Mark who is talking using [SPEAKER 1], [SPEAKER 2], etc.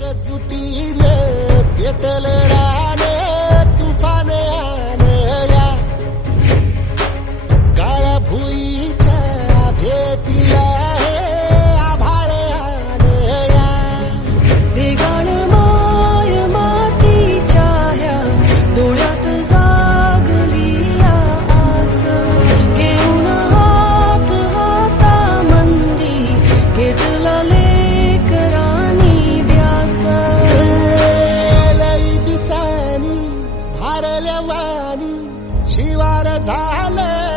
[SPEAKER 1] लागल राने तुफान आलं या. काळ्या भुईच्या भेटीला आभाळ आलं या.
[SPEAKER 2] माय मातीच्या ह्या डोळ्यात जागली या आस. घेऊन हात हाता मंदी घेतला
[SPEAKER 1] शिवार झाले